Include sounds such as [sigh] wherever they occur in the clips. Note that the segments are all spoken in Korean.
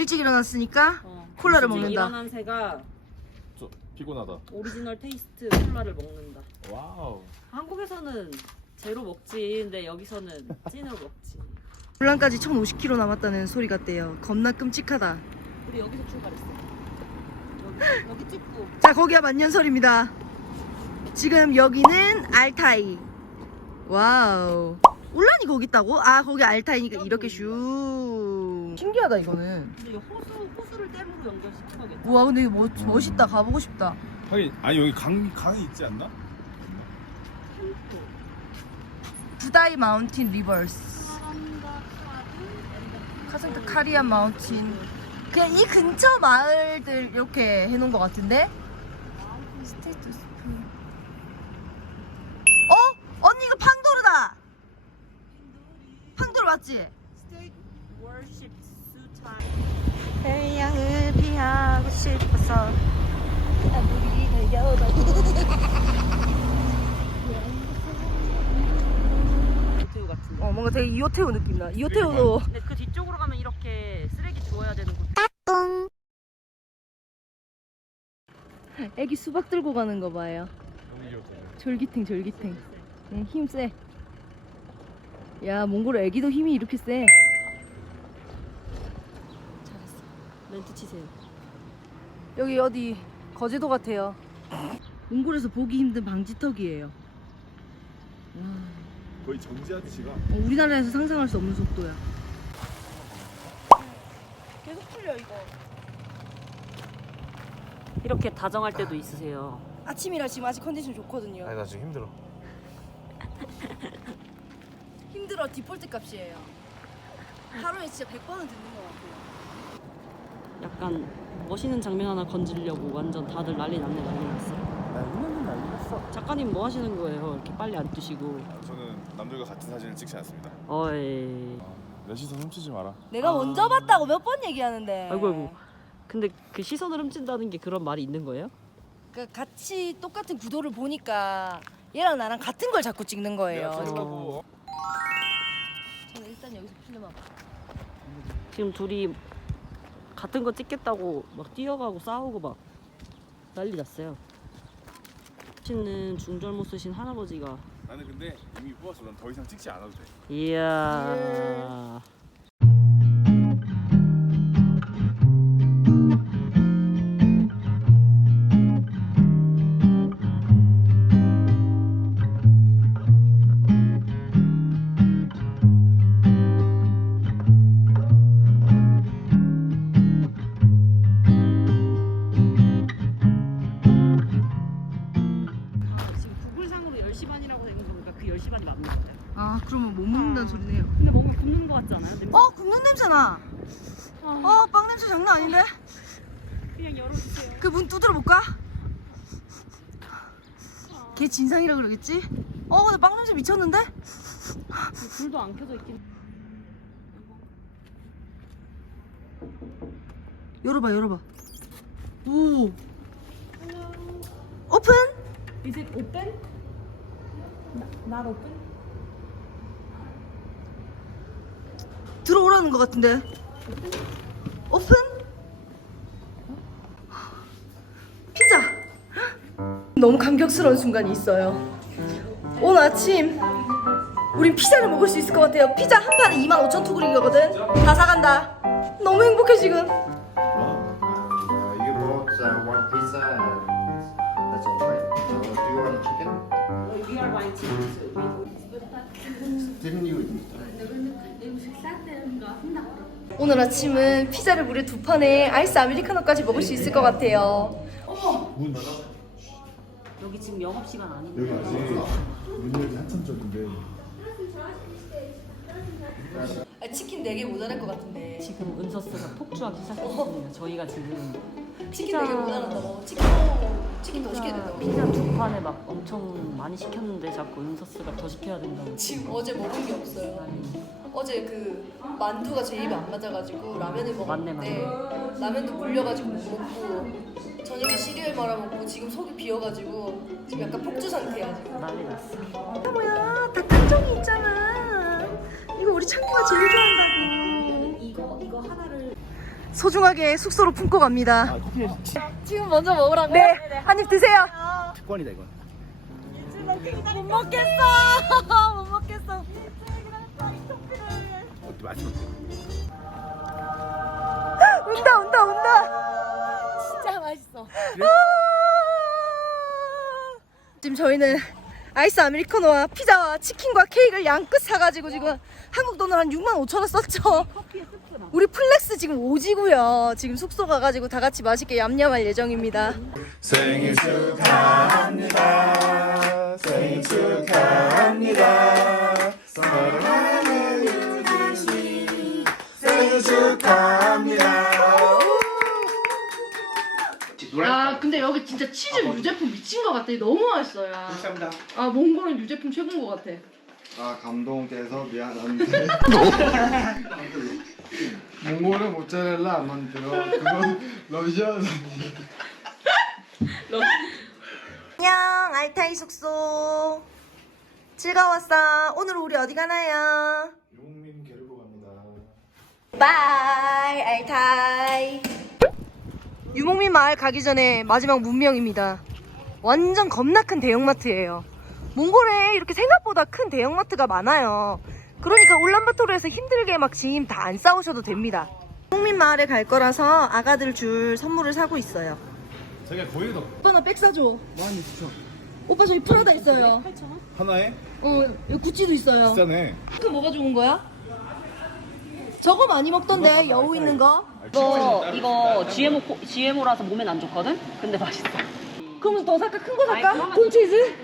일찍 일어났으니까 어. 콜라를 일찍 먹는다. 일어난 새가 저 피곤하다. 오리지널 테이스트 콜라를 먹는다. 와우. 한국에서는 제로 먹지, 근데 여기서는 찐으로 먹지. 울란까지 1,050km 남았다는 소리 같대요. 겁나 끔찍하다. 우리 여기서 출발했어. 여기, 여기 찍고. 자, 거기가 만년설입니다. 지금 여기는 알타이. 와우. 울란이 거기 있다고? 아, 거기 알타이니까 이렇게 슈. 신기하다, 이거는. 근데 이 호수, 호수를 댐으로 연결시킨 거겠지. 우와, 근데 이거 멋, 멋있다. 가보고 싶다. 하긴 아니 여기 강 강이 있지 않나? 두다이 마운틴 리버스. 카센트 카리안 마운틴. 그냥 이 근처 마을들 이렇게 해놓은 것 같은데? 스테이트 스프링. 어? 언니 이거 팡도르다! 팡도르 맞지? 스테이트. 태양을 피하고 싶어서. 아무리 달려도 같은데. 어 뭔가 되게 이호태우 느낌 나. 이호태우도. 근데 그 뒤쪽으로 가면 이렇게 쓰레기 주워야 되는 곳. 애기 수박 들고 가는 거 봐요. 졸기탱 졸기탱. 응, 힘세. 야 몽골 애기도 힘이 이렇게 세 멘트 치세요. 여기 어디 거제도 같아요. 몽골에서 보기 힘든 방지턱이에요. 와, 거의 정지 아저씨가. 어, 우리나라에서 상상할 수 없는 속도야. 계속 풀려 이거. 이렇게 다정할 때도 있으세요. 아침이라 지금 아직 컨디션 좋거든요. 나 지금 힘들어. 힘들어 디폴트 값이에요. 하루에 진짜 100번은 듣는 것 같아요 약간 멋있는 장면 하나 건지려고 완전 다들 난리 났네 난리 났어. 나 이만큼 난리 났어. 작가님 뭐 하시는 거예요? 이렇게 빨리 안 뜨시고. 저는 남들과 같은 사진을 찍지 않습니다. 어이. 내 시선 훔치지 마라. 내가 아. 먼저 봤다고 몇 번 얘기하는데 아이고 아이고. 근데 그 시선을 훔친다는 게 그런 말이 있는 거예요? 그 같이 똑같은 구도를 보니까 얘랑 나랑 같은 걸 자꾸 찍는 거예요 내가 찍으라고. 저는 일단 여기서 필름하고 지금 둘이 같은 거 찍겠다고 막 뛰어가고 싸우고 막 난리 났어요. 씨는 중절모 쓰신 할아버지가 나는 근데 이미 뽑았어. 난 더 이상 찍지 않아도 돼. 이야. 장난 아닌데? 그냥 열어주세요. 그 문 두드려 볼까? 걔 진상이라 그러겠지? 어, 근데 빵 냄새 미쳤는데? 불도 안 켜져 있긴. 열어봐, 열어봐. 오. 오픈? Is it open? Not open? 들어오라는 것 같은데. 오픈? 피자. 너무 감격스러운 순간이 있어요. 오늘 아침 우린 피자를 먹을 수 있을 것 같아요. 피자 한 판에 25,000 투구리거든. 다 사간다. 너무 행복해 지금. Uh? 오늘 아침은 피자를 무려 두 판에 아이스 아메리카노까지 먹을 수 있을 것 같아요. 여기 지금 영업 시간 아닌데. 여기 아직 문 열기 한참 전인데. 아, 치킨 4개 모자랄 것 같은데. 지금 은서스가 폭주하기 시작했습니다. 저희가 지금 치킨 4개 모자란다고. 치킨, 치킨 더 시켜야 된다고. 피자 두 판에 막 엄청 많이 시켰는데 자꾸 은서스가 더 시켜야 된다고. 지금 어제 먹은 게 없어요. 어제 그 만두가 제 입에 안 맞아가지고 라면을 맞네, 먹었는데 라면도 물려가지고 못 먹고 저녁에 시리얼 말아 먹고 지금 속이 비어가지고 지금 약간 폭주 상태야 지금. 난리 났어. 아 뭐야 닭강정이 있잖아. 이거 우리 창구가 제일 좋아한다고. 이거 이거 하나를 소중하게 숙소로 품고 갑니다. 아 커피 지금 먼저 먹으라고? 네, 한 입 드세요. 특권이다 이건. 못 먹겠어. [laughs] 못 먹겠어. 어때 맛있어? 지금 저희는 아이스 아메리카노와 피자와 치킨과 케이크를 양끝 사가지고 지금 한국 돈으로 한 6만 5천 원 썼죠. 우리 플렉스 지금 오지고요. 지금 숙소 가가지고 다 같이 맛있게 얌얌할 예정입니다. 생일 축하합니다. 생일 축하합니다. 유진 씨 생일 축하합니다. 아 근데 여기 진짜 치즈 유제품 미친 것 같아. 너무 맛있어요. 감사합니다. 아 몽골은 유제품 최고인 것 같아. 아 감동돼서 미안한데. [laughs] 몽골은 모짜렐라 안 만들어. 그건 러시아 안녕 알타이 숙소 즐거웠어. 오늘 우리 어디 가나요? 용민 게르고 갑니다. 바이 알타이 유목민 마을 가기 전에 마지막 문명입니다. 완전 겁나 큰 대형마트예요. 몽골에 이렇게 생각보다 큰 대형마트가 많아요. 그러니까 울란바토르에서 힘들게 막 짐 다 안 싸우셔도 됩니다. 유목민 마을에 갈 거라서 아가들 줄 선물을 사고 있어요. 자기가 거의 다 오빠 나 백 사줘. 많이 주죠. 오빠 저기 프라다 있어요. 하나에? 어 여기 구찌도 있어요. 비싸네. 그 뭐가 좋은 거야? 저거 많이 먹던데 여우 있는 거 이거 이거 GMO 코- GMO라서 몸엔 안 좋거든. 근데 맛있어. 그럼 더 살까? 큰 거 살까? 콘치즈?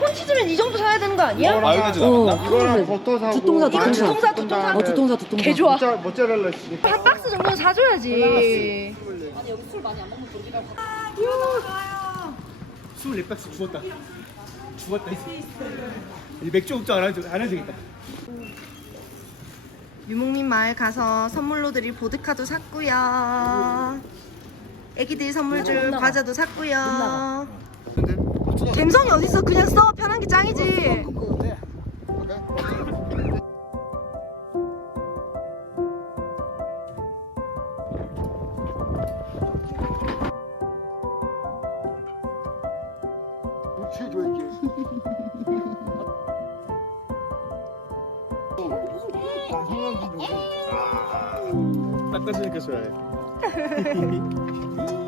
콘치즈면 이 정도 사야 되는 거 아니야? 마요네즈 남았나? 이거랑 버터 사고. 두통사, 두통사. 마늘 두통사, 두통사. 어, 두통사, 두통사. 개 좋아. 모짜, 모짜렐라 씨. 한 박스 정도는 사줘야지. 아니 여기 술 많이 안 먹는 분이라고. 24박스 죽었다. 죽었다. 이 맥주 걱정 안 해도 안 해도 되겠다. 유목민 마을 가서 선물로 드릴 보드카도 샀고요. 애기들 선물 줄 과자도 샀고요. 갬성이 어딨어? 그냥 써. 편한 게 짱이지. 딱 따지 [laughs] 니까 좋아해. [laughs]